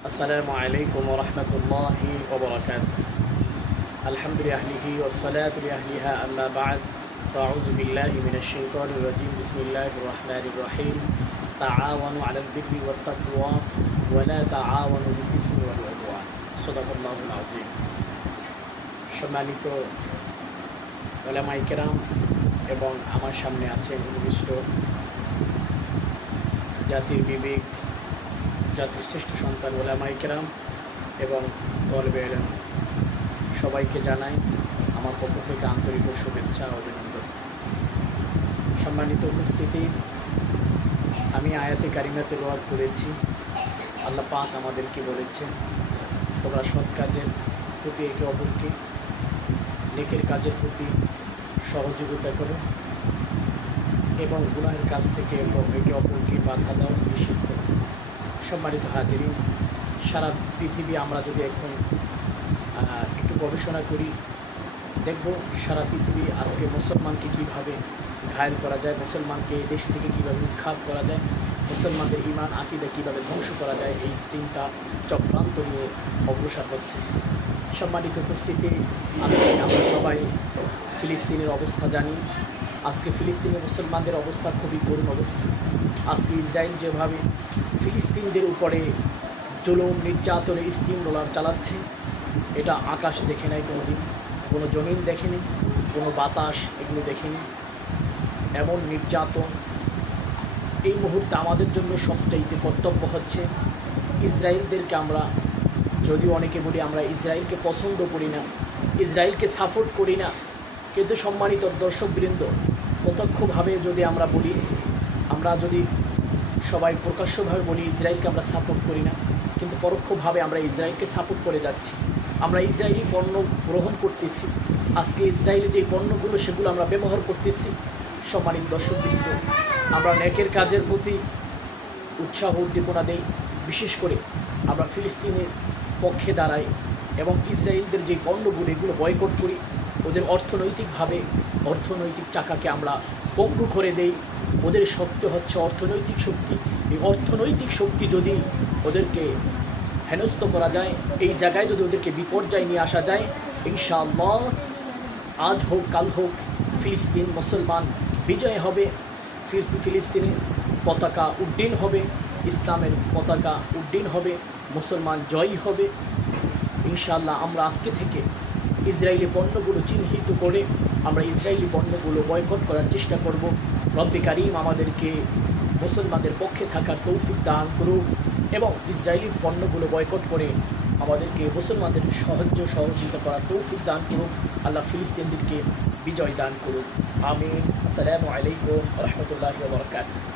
السلام عليكم ورحمة الله وبركاته. الحمد لله والصلاة لأهلها أما بعد فأعوذ بالله من الشيطان الرجيم. بسم الله الرحمن الرحيم. تعاونوا على البر والتقوى ولا تعاونوا بالإثم والعدوان. صدق الله العظيم. সম্মানিত উলামায়ে কেরাম এবং আমার সামনে আছেন বিশিষ্ট জাতির বিবেক, জাতির শ্রেষ্ঠ সন্তান উলামায়ে কেরাম এবং তলবে ইলম, সবাইকে জানাই আমার পক্ষ থেকে আন্তরিক শুভেচ্ছা ও অভিনন্দন। সম্মানিত উপস্থিতি, আমি আয়াতে কারিমাতে তেলাওয়াত করেছি। আল্লাহ পাক আমাদেরকে বলেছেন, তোমরা সৎ কাজের প্রতি একে অপরকে, নেকের কাজের প্রতি সহযোগিতা করো এবং গুনাহের কাজ থেকে একে অপরকে বাধা দাও, নিষেধ করো। সম্মানিত হাজিরিন, সারা পৃথিবী আমরা যদি এখন একটু গবেষণা করি, দেখব সারা পৃথিবী আজকে মুসলমানকে কীভাবে ঘায়েল করা যায়, মুসলমানকে দেশ থেকে কীভাবে উৎখাত করা যায়, মুসলমানদের ঈমান আকীদা কীভাবে ধ্বংস করা যায়, এই চিন্তা চক্রান্ত নিয়ে অগ্রসর হচ্ছে। সম্মানিত উপস্থিতি, আজকে আমরা সবাই ফিলিস্তিনের অবস্থা জানি। আজকে ফিলিস্তিনের মুসলমানদের অবস্থা খুবই করুণ অবস্থা। আজকে ইসরায়েল যেভাবে ফিলিস্তিনদের উপরে জুলুম নির্যাতনে স্টিম রোলার চালাচ্ছে, এটা আকাশ দেখে নাই কোনো দিন, কোনো জমিন দেখেনি, কোনো বাতাস এগুলো দেখেনি। এমন নির্যাতন এই মুহূর্তে আমাদের জন্য সবচাইতে কর্তব্য হচ্ছে ইসরায়েলদেরকে আমরা, যদিও অনেকে বলি আমরা ইসরায়েলকে পছন্দ করি না, ইসরায়েলকে সাপোর্ট করি না, কিন্তু সম্মানিত দর্শকবৃন্দ, প্রত্যক্ষভাবে যদি আমরা বলি, আমরা যদি সবাই প্রকাশ্যভাবে বলি ইসরায়েলকে আমরা সাপোর্ট করি না, কিন্তু পরোক্ষভাবে আমরা ইসরায়েলকে সাপোর্ট করে যাচ্ছি। আমরা ইসরায়েলি পণ্য গ্রহণ করতেছি। আজকে ইসরায়েলি যে পণ্যগুলো সেগুলো আমরা ব্যবহার করতেছি। সম্মানিত দর্শকবৃন্দ, আমরা নেকের কাজের প্রতি উৎসাহ উদ্দীপনা দেই, বিশেষ করে আমরা ফিলিস্তিনের পক্ষে দাঁড়াই এবং ইসরায়েলদের যে পণ্যগুলো এগুলো বয়কট করি। ওদের অর্থনৈতিক চাকাকে আমরা পঙ্গু করে দেই। ওদের শক্তি হচ্ছে অর্থনৈতিক শক্তি। এই অর্থনৈতিক শক্তি যদি ওদেরকে হেনস্থ করা যায়, এই জায়গায় যদি ওদেরকে বিপর্যয় নিয়ে আসা যায়, ইনশাআল্লাহ আজ হোক কাল হোক ফিলিস্তিন মুসলমান বিজয় হবে, ফিলিস্তিনের পতাকা উড্ডীন হবে, ইসলামের পতাকা উড্ডীন হবে, মুসলমান জয়ী হবে ইনশাআল্লাহ। আমরা আজকে থেকে ইসরায়েলি পণ্যগুলো চিহ্নিত করে আমরা ইসরায়েলি পণ্যগুলো বয়কট করার চেষ্টা করব। রব্বে কারীম আমাদেরকে মুসলমানদের পক্ষে থাকার তৌফিক দান করুক এবং ইসরায়েলি পণ্যগুলো বয়কট করে আমাদেরকে মুসলমানদের সহযোগিতা করার তৌফিক দান করুক। আল্লাহ ফিলিস্তিনদেরকে বিজয় দান করুক। আমিন। আসসালামু আলাইকুম ওয়া রাহমাতুল্লাহি ওয়া বারাকাতুহু।